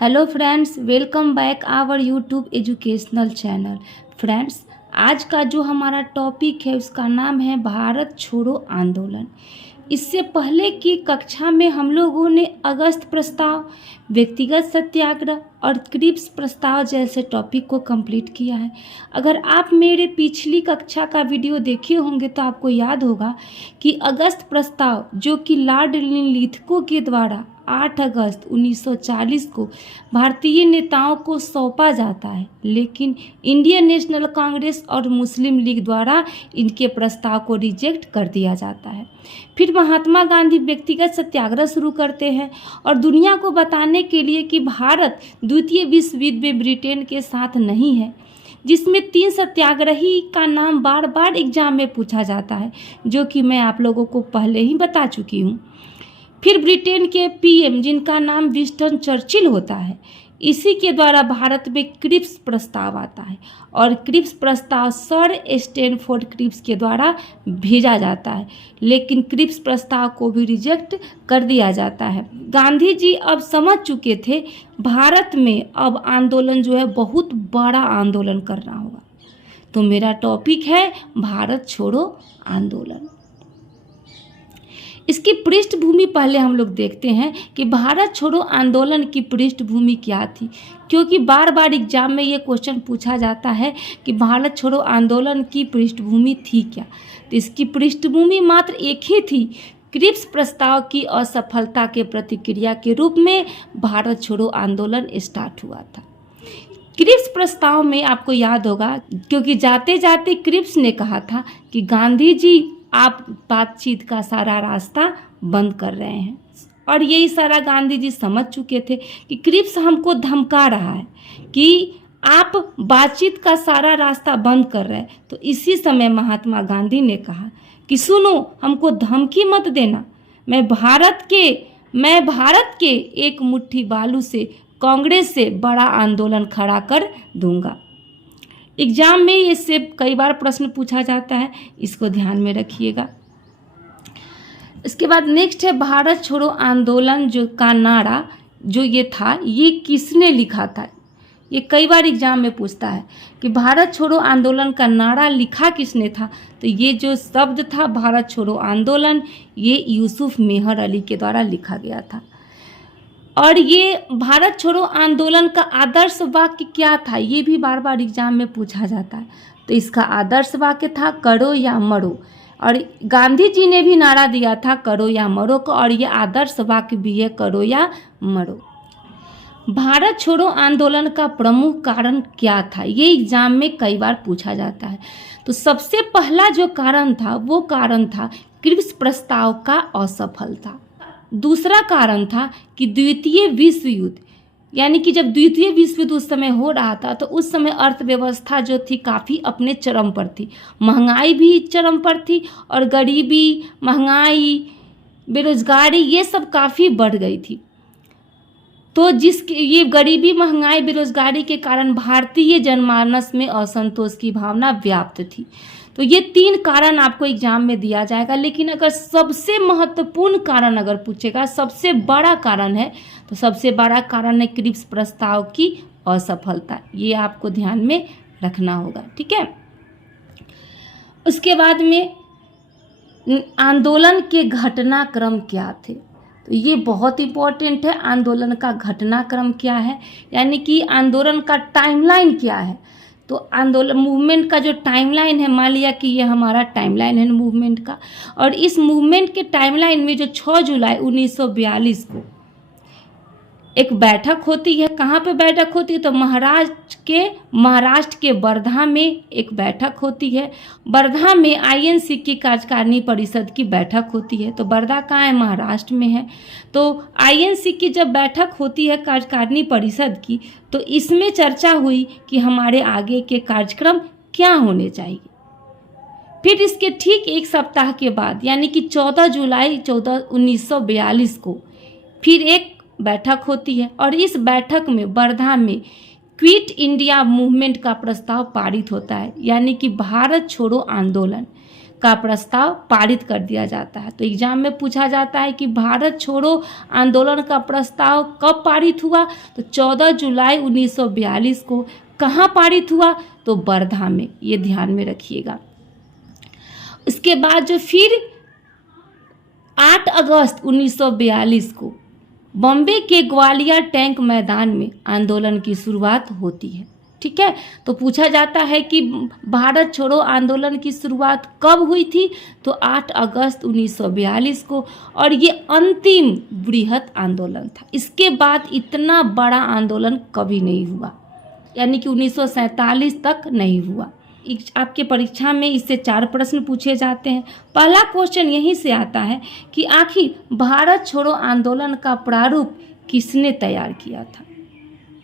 Hello friends, welcome back our YouTube educational channel. Friends, आज का जो हमारा टॉपिक है उसका नाम है भारत छोड़ो आंदोलन। इससे पहले की कक्षा में हम लोगों ने अगस्त प्रस्ताव, व्यक्तिगत सत्याग्रह और क्रिप्स प्रस्ताव जैसे टॉपिक को कंप्लीट किया है। अगर आप मेरे पिछली कक्षा का वीडियो देखे होंगे तो आपको याद होगा कि अगस्त प्रस्ताव जो कि लॉर्ड लिथगो के द्वारा 8 अगस्त 1940 को भारतीय नेताओं को सौंपा जाता है, लेकिन इंडियन नेशनल कांग्रेस और मुस्लिम लीग द्वारा इनके प्रस्ताव को रिजेक्ट कर दिया जाता है। फिर महात्मा गांधी व्यक्तिगत सत्याग्रह शुरू करते हैं और दुनिया को बताने के लिए कि भारत द्वितीय विश्व युद्ध में ब्रिटेन के साथ नहीं है, जिसमें 3 सत्याग्रही का नाम बार बार एग्जाम में पूछा जाता है, जो कि मैं आप लोगों को पहले ही बता चुकी हूँ। फिर ब्रिटेन के पीएम जिनका नाम विंस्टन चर्चिल होता है, इसी के द्वारा भारत में क्रिप्स प्रस्ताव आता है और क्रिप्स प्रस्ताव सर स्टैनफोर्ड क्रिप्स के द्वारा भेजा जाता है, लेकिन क्रिप्स प्रस्ताव को भी रिजेक्ट कर दिया जाता है। गांधी जी अब समझ चुके थे भारत में अब आंदोलन जो है बहुत बड़ा आंदोलन करना होगा। तो मेरा टॉपिक है भारत छोड़ो आंदोलन। इसकी पृष्ठभूमि पहले हम लोग देखते हैं कि भारत छोड़ो आंदोलन की पृष्ठभूमि क्या थी, क्योंकि बार बार एग्जाम में ये क्वेश्चन पूछा जाता है कि भारत छोड़ो आंदोलन की पृष्ठभूमि थी क्या। तो इसकी पृष्ठभूमि मात्र एक ही थी, क्रिप्स प्रस्ताव की असफलता के प्रतिक्रिया के रूप में भारत छोड़ो आंदोलन स्टार्ट हुआ था। क्रिप्स प्रस्ताव में आपको याद होगा, क्योंकि जाते जाते क्रिप्स ने कहा था कि गांधी जी आप बातचीत का सारा रास्ता बंद कर रहे हैं, और यही सारा गांधी जी समझ चुके थे कि क्रिप्स हमको धमका रहा है कि आप बातचीत का सारा रास्ता बंद कर रहे हैं। तो इसी समय महात्मा गांधी ने कहा कि सुनो, हमको धमकी मत देना, मैं भारत के एक मुट्ठी बालू से कांग्रेस से बड़ा आंदोलन खड़ा कर दूंगा। एग्जाम में इससे कई बार प्रश्न पूछा जाता है, इसको ध्यान में रखिएगा। इसके बाद नेक्स्ट है भारत छोड़ो आंदोलन जो का नारा जो ये था, ये किसने लिखा था। ये कई बार एग्जाम में पूछता है कि भारत छोड़ो आंदोलन का नारा लिखा किसने था। तो ये जो शब्द था भारत छोड़ो आंदोलन, ये यूसुफ मेहर अली के द्वारा लिखा गया था। और ये भारत छोड़ो आंदोलन का आदर्श वाक्य क्या था, ये भी बार बार एग्जाम में पूछा जाता है। तो इसका आदर्श वाक्य था करो या मरो, और गांधी जी ने भी नारा दिया था करो या मरो को, और ये आदर्श वाक्य भी है करो या मरो। भारत छोड़ो आंदोलन का प्रमुख कारण क्या था, ये एग्जाम में कई बार पूछा जाता है। तो सबसे पहला जो कारण था वो कारण था क्रिप्स प्रस्ताव का असफलता। दूसरा कारण था कि द्वितीय विश्व युद्ध, यानी कि जब द्वितीय विश्व युद्ध उस समय हो रहा था तो उस समय अर्थव्यवस्था जो थी काफ़ी अपने चरम पर थी, महंगाई भी चरम पर थी और गरीबी, महंगाई, बेरोजगारी ये सब काफ़ी बढ़ गई थी। तो ये गरीबी, महंगाई, बेरोजगारी के कारण भारतीय जनमानस में असंतोष की भावना व्याप्त थी। तो ये 3 कारण आपको एग्जाम में दिया जाएगा, लेकिन अगर सबसे महत्वपूर्ण कारण अगर पूछेगा, सबसे बड़ा कारण है, तो सबसे बड़ा कारण है क्रिप्स प्रस्ताव की असफलता। ये आपको ध्यान में रखना होगा, ठीक है। उसके बाद में आंदोलन के घटनाक्रम क्या थे, तो ये बहुत इंपॉर्टेंट है। आंदोलन का घटनाक्रम क्या है, यानी कि आंदोलन का टाइमलाइन क्या है। तो आंदोलन मूवमेंट का जो टाइमलाइन है, मान लिया कि ये हमारा टाइमलाइन है मूवमेंट का, और इस मूवमेंट के टाइमलाइन में जो 6 जुलाई 1942 को एक बैठक होती है। कहाँ पे बैठक होती है, तो महाराष्ट्र के वर्धा में एक बैठक होती है। वर्धा में आईएनसी की कार्यकारिणी परिषद की बैठक होती है। तो वर्धा कहाँ है, महाराष्ट्र में है। तो आईएनसी की जब बैठक होती है कार्यकारिणी परिषद की, तो इसमें चर्चा हुई कि हमारे आगे के कार्यक्रम क्या होने चाहिए। फिर इसके ठीक एक सप्ताह के बाद, यानी कि 14 जुलाई 1942 को फिर एक बैठक होती है, और इस बैठक में वर्धा में क्विट इंडिया मूवमेंट का प्रस्ताव पारित होता है, यानी कि भारत छोड़ो आंदोलन। का प्रस्ताव पारित कर दिया जाता है। तो एग्जाम में पूछा जाता है कि भारत छोड़ो आंदोलन का प्रस्ताव कब पारित हुआ, तो 14 जुलाई 1942 को। कहाँ पारित हुआ, तो वर्धा में, ये ध्यान में रखिएगा। इसके बाद जो फिर 8 अगस्त 1942 को बॉम्बे के ग्वालियर टैंक मैदान में आंदोलन की शुरुआत होती है। ठीक है, तो पूछा जाता है कि भारत छोड़ो आंदोलन की शुरुआत कब हुई थी, तो 8 अगस्त 1942 को, और ये अंतिम बृहत आंदोलन था। इसके बाद इतना बड़ा आंदोलन कभी नहीं हुआ, यानी कि 1947 तक नहीं हुआ। आपके परीक्षा में इससे 4 प्रश्न पूछे जाते हैं। पहला क्वेश्चन यहीं से आता है कि आखिर भारत छोड़ो आंदोलन का प्रारूप किसने तैयार किया था,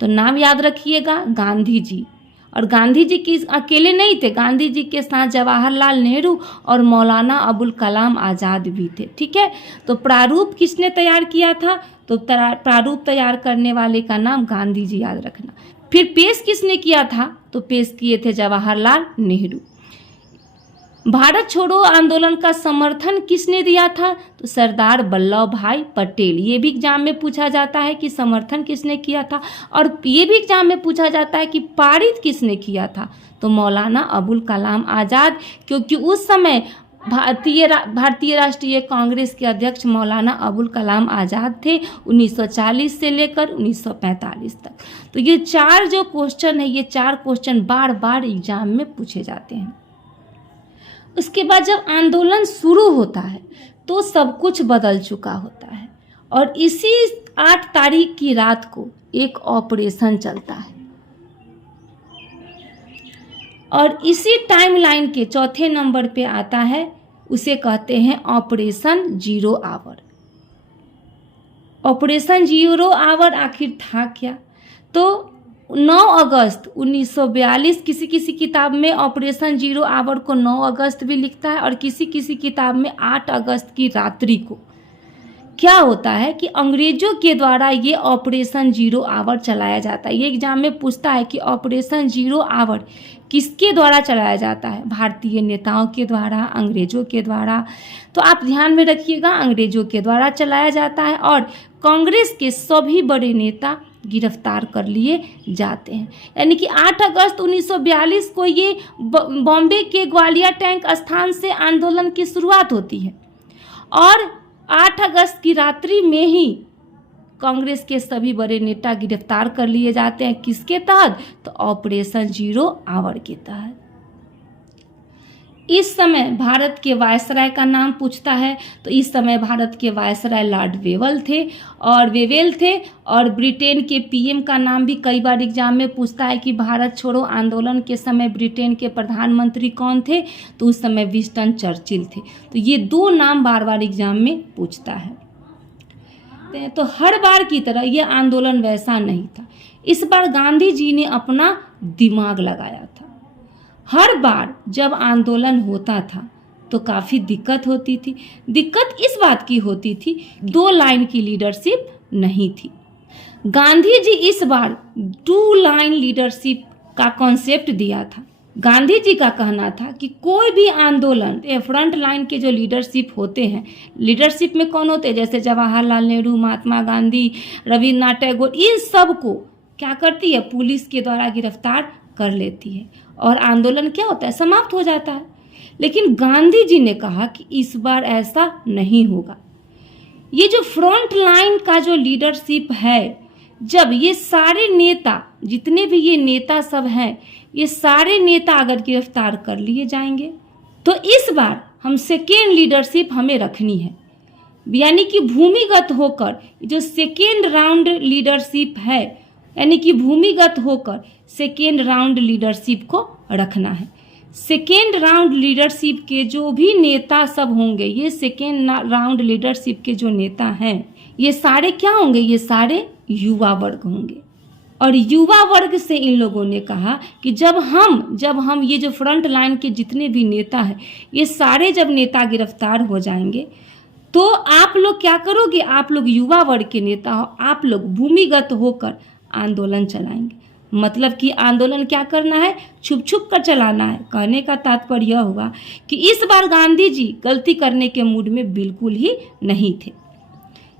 तो नाम याद रखिएगा, गांधी जी। और गांधी जी की अकेले नहीं थे, गांधी जी के साथ जवाहरलाल नेहरू और मौलाना अबुल कलाम आज़ाद भी थे। ठीक है, तो प्रारूप किसने तैयार किया था, तो प्रारूप तैयार करने वाले का नाम गांधी जी, याद रखना। फिर पेश किसने किया था, तो पेश किए थे जवाहरलाल नेहरू। भारत छोड़ो आंदोलन का समर्थन किसने दिया था, तो सरदार वल्लभ भाई पटेल। ये भी एग्जाम में पूछा जाता है कि समर्थन किसने किया था, और ये भी एग्जाम में पूछा जाता है कि पारित किसने किया था, तो मौलाना अबुल कलाम आज़ाद, क्योंकि उस समय भारतीय राष्ट्रीय कांग्रेस के अध्यक्ष मौलाना अबुल कलाम आज़ाद थे 1940 से लेकर 1945 तक। तो ये 4 जो क्वेश्चन है, ये 4 क्वेश्चन बार बार एग्जाम में पूछे जाते हैं। उसके बाद जब आंदोलन शुरू होता है तो सब कुछ बदल चुका होता है, और इसी 8 तारीख की रात को एक ऑपरेशन चलता है, और इसी टाइमलाइन के चौथे नंबर पे आता है, उसे कहते हैं ऑपरेशन 0 आवर। ऑपरेशन 0 आवर आखिर था क्या, तो 9 अगस्त 1942 किसी किसी किताब में ऑपरेशन 0 आवर को 9 अगस्त भी लिखता है, और किसी किसी किताब में 8 अगस्त की रात्रि को। क्या होता है कि अंग्रेजों के द्वारा ये ऑपरेशन 0 आवर चलाया जाता है। ये एग्जाम में पूछता है कि ऑपरेशन 0 आवर किसके द्वारा चलाया जाता है, भारतीय नेताओं के द्वारा, अंग्रेजों के द्वारा। तो आप ध्यान में रखिएगा, अंग्रेजों के द्वारा चलाया जाता है, और कांग्रेस के सभी बड़े नेता गिरफ्तार कर लिए जाते हैं। यानी कि 8 अगस्त 1942 को ये बॉम्बे के ग्वालियर टैंक स्थान से आंदोलन की शुरुआत होती है, और 8 अगस्त की रात्रि में ही कांग्रेस के सभी बड़े नेता गिरफ्तार कर लिए जाते हैं। किसके तहत, तो ऑपरेशन 0 आवर के तहत। इस समय भारत के वायसराय का नाम पूछता है, तो इस समय भारत के वायसराय लॉर्ड वेवेल थे, और ब्रिटेन के पीएम का नाम भी कई बार एग्जाम में पूछता है कि भारत छोड़ो आंदोलन के समय ब्रिटेन के प्रधानमंत्री कौन थे, तो उस समय विंस्टन चर्चिल थे। तो ये 2 नाम बार बार एग्जाम में पूछता है। तो हर बार की तरह ये आंदोलन वैसा नहीं था, इस बार गांधी जी ने अपना दिमाग लगाया था। हर बार जब आंदोलन होता था तो काफ़ी दिक्कत होती थी। दिक्कत इस बात की होती थी, 2 लाइन की लीडरशिप नहीं थी। गांधी जी इस बार 2 लाइन लीडरशिप का कॉन्सेप्ट दिया था। गांधी जी का कहना था कि कोई भी आंदोलन, फ्रंट लाइन के जो लीडरशिप होते हैं, लीडरशिप में कौन होते हैं, जैसे जवाहरलाल नेहरू, महात्मा गांधी, रविन्द्रनाथ टैगोर, इन सब को क्या करती है, पुलिस के द्वारा गिरफ्तार कर लेती है, और आंदोलन क्या होता है, समाप्त हो जाता है। लेकिन गांधी जी ने कहा कि इस बार ऐसा नहीं होगा। ये जो फ्रंट लाइन का जो लीडरशिप है, जब ये सारे नेता, जितने भी ये नेता सब हैं, ये सारे नेता अगर गिरफ्तार कर लिए जाएंगे, तो इस बार हम सेकेंड लीडरशिप हमें रखनी है। यानी कि भूमिगत होकर जो सेकेंड राउंड लीडरशिप है, यानी कि भूमिगत होकर सेकेंड राउंड लीडरशिप को रखना है। सेकेंड राउंड लीडरशिप के जो भी नेता सब होंगे, ये सेकेंड राउंड लीडरशिप के जो नेता हैं, ये सारे क्या होंगे, ये सारे युवा वर्ग होंगे। और युवा वर्ग से इन लोगों ने कहा कि जब हम ये जो फ्रंट लाइन के जितने भी नेता हैं, ये सारे जब नेता गिरफ्तार हो जाएंगे, तो आप लोग क्या करोगे, आप लोग युवा वर्ग के नेता हो, आप लोग भूमिगत होकर आंदोलन चलाएंगे। मतलब कि आंदोलन क्या करना है, छुप छुप कर चलाना है। कहने का तात्पर्य यह हुआ कि इस बार गांधी जी गलती करने के मूड में बिल्कुल ही नहीं थे।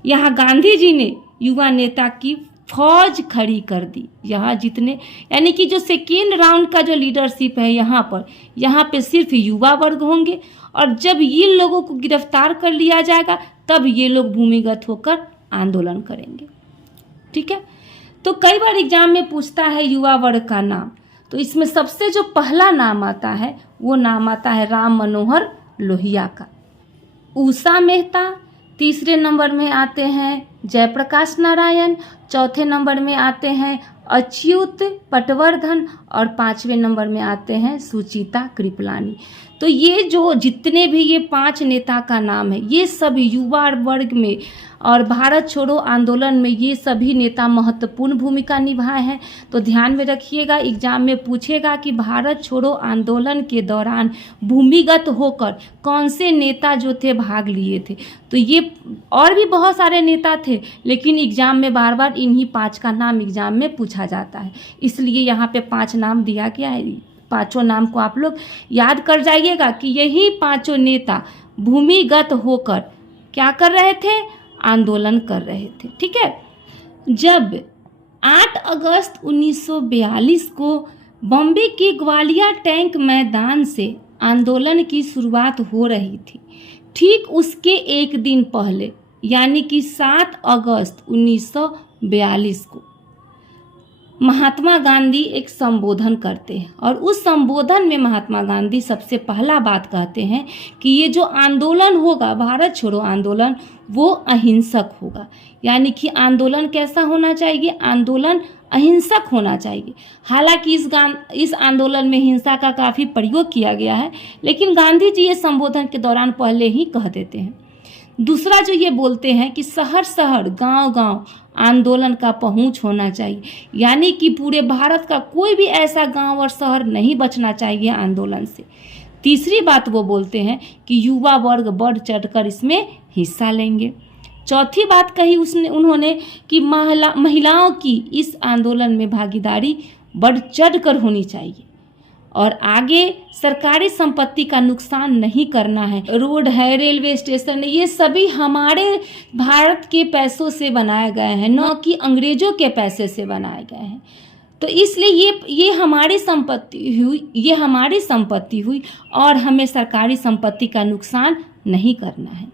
यहाँ गांधी जी ने युवा नेता की फौज खड़ी कर दी। यहाँ जितने यानी कि जो सेकेंड राउंड का जो लीडरशिप है यहाँ पे सिर्फ युवा वर्ग होंगे, और जब ये लोगों को गिरफ्तार कर लिया जाएगा तब ये लोग भूमिगत होकर आंदोलन करेंगे। ठीक है, तो कई बार एग्जाम में पूछता है युवा वर्ग का नाम, तो इसमें सबसे जो पहला नाम आता है वो नाम आता है राम मनोहर लोहिया का। उषा मेहता, तीसरे नंबर में आते हैं जयप्रकाश नारायण, चौथे नंबर में आते हैं अच्युत पटवर्धन, और पांचवें नंबर में आते हैं सुचिता कृपलानी। तो ये जो जितने भी ये 5 नेता का नाम है, ये सब युवा वर्ग में और भारत छोड़ो आंदोलन में ये सभी नेता महत्वपूर्ण भूमिका निभाए हैं। तो ध्यान में रखिएगा, एग्जाम में पूछेगा कि भारत छोड़ो आंदोलन के दौरान भूमिगत होकर कौन से नेता जो थे भाग लिए थे। तो ये और भी बहुत सारे नेता थे, लेकिन एग्जाम में बार बार इन्हीं 5 का नाम एग्जाम में पूछा जाता है, इसलिए यहाँ पे 5 नाम दिया गया है। पांचों नाम को आप लोग याद कर जाइएगा कि यही 5 नेता भूमिगत होकर क्या कर रहे थे, आंदोलन कर रहे थे। ठीक है, जब 8 अगस्त 1942 को बॉम्बे के ग्वालियर टैंक मैदान से आंदोलन की शुरुआत हो रही थी, ठीक उसके एक दिन पहले यानी कि 7 अगस्त 1942 को महात्मा गांधी एक संबोधन करते हैं, और उस संबोधन में महात्मा गांधी सबसे पहला बात कहते हैं कि ये जो आंदोलन होगा, भारत छोड़ो आंदोलन, वो अहिंसक होगा। यानी कि आंदोलन कैसा होना चाहिए, आंदोलन अहिंसक होना चाहिए। हालांकि इस आंदोलन में हिंसा का काफ़ी प्रयोग किया गया है, लेकिन गांधी जी ये संबोधन के दौरान पहले ही कह देते हैं। दूसरा जो ये बोलते हैं कि शहर शहर गांव गांव आंदोलन का पहुंच होना चाहिए, यानी कि पूरे भारत का कोई भी ऐसा गांव और शहर नहीं बचना चाहिए आंदोलन से। तीसरी बात वो बोलते हैं कि युवा वर्ग बढ़ चढ़कर इसमें हिस्सा लेंगे। चौथी बात कही उन्होंने कि महिलाओं की इस आंदोलन में भागीदारी बढ़ चढ़कर होनी चाहिए, और आगे सरकारी संपत्ति का नुकसान नहीं करना है। रोड है, रेलवे स्टेशन है, ये सभी हमारे भारत के पैसों से बनाए गए हैं, न कि अंग्रेजों के पैसे से बनाए गए हैं। तो इसलिए ये हमारी संपत्ति हुई और हमें सरकारी संपत्ति का नुकसान नहीं करना है।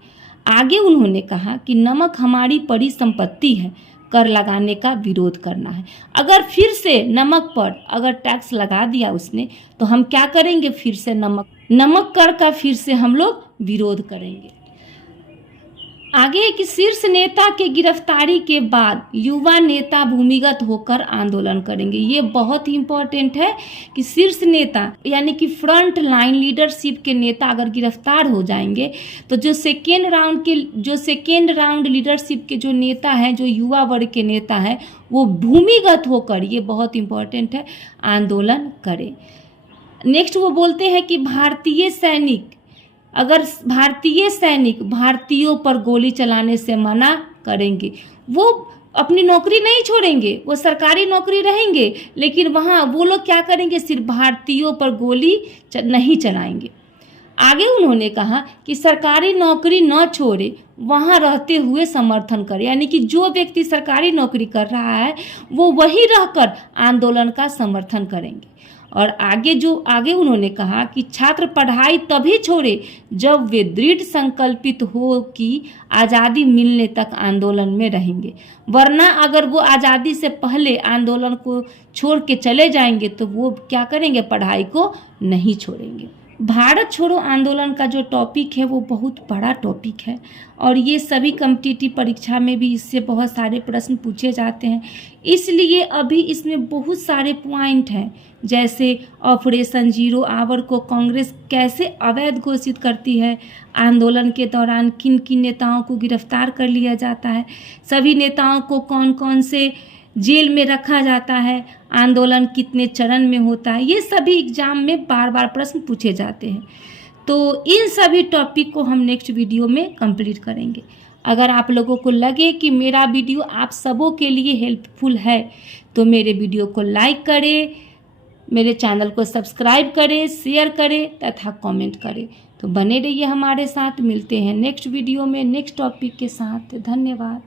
आगे उन्होंने कहा कि नमक हमारी परिसंपत्ति है, कर लगाने का विरोध करना है। अगर फिर से नमक पर अगर टैक्स लगा दिया उसने, तो हम क्या करेंगे, फिर से नमक कर का फिर से हम लोग विरोध करेंगे। आगे कि शीर्ष नेता के गिरफ्तारी के बाद युवा नेता भूमिगत होकर आंदोलन करेंगे। ये बहुत ही इम्पोर्टेंट है कि शीर्ष नेता यानी कि फ्रंट लाइन लीडरशिप के नेता अगर गिरफ्तार हो जाएंगे, तो जो सेकेंड राउंड लीडरशिप के जो नेता हैं, जो युवा वर्ग के नेता हैं, वो भूमिगत होकर, ये बहुत इम्पोर्टेंट है, आंदोलन करें। नेक्स्ट वो बोलते हैं कि भारतीय सैनिक भारतीयों पर गोली चलाने से मना करेंगे। वो अपनी नौकरी नहीं छोड़ेंगे, वो सरकारी नौकरी रहेंगे, लेकिन वहाँ वो लोग क्या करेंगे, सिर्फ भारतीयों पर गोली नहीं चलाएंगे। आगे उन्होंने कहा कि सरकारी नौकरी न छोड़े, वहाँ रहते हुए समर्थन करे, यानी कि जो व्यक्ति सरकारी नौकरी कर रहा है वो वही रहकर आंदोलन का समर्थन करेंगे। और आगे उन्होंने कहा कि छात्र पढ़ाई तभी छोड़े जब वे दृढ़ संकल्पित हो कि आज़ादी मिलने तक आंदोलन में रहेंगे, वरना अगर वो आज़ादी से पहले आंदोलन को छोड़ के चले जाएंगे तो वो क्या करेंगे, पढ़ाई को नहीं छोड़ेंगे। भारत छोड़ो आंदोलन का जो टॉपिक है वो बहुत बड़ा टॉपिक है, और ये सभी कॉम्पिटिटिव परीक्षा में भी इससे बहुत सारे प्रश्न पूछे जाते हैं। इसलिए अभी इसमें बहुत सारे पॉइंट हैं, जैसे ऑपरेशन जीरो आवर को कांग्रेस कैसे अवैध घोषित करती है, आंदोलन के दौरान किन किन नेताओं को गिरफ्तार कर लिया जाता है, सभी नेताओं को कौन कौन से जेल में रखा जाता है, आंदोलन कितने चरण में होता है, ये सभी एग्जाम में बार बार प्रश्न पूछे जाते हैं। तो इन सभी टॉपिक को हम नेक्स्ट वीडियो में कंप्लीट करेंगे। अगर आप लोगों को लगे कि मेरा वीडियो आप सबों के लिए हेल्पफुल है तो मेरे वीडियो को लाइक करें, मेरे चैनल को सब्सक्राइब करें, शेयर करें तथा कमेंट करें। तो बने रहिए हमारे साथ। मिलते हैं नेक्स्ट वीडियो में नेक्स्ट टॉपिक के साथ। धन्यवाद।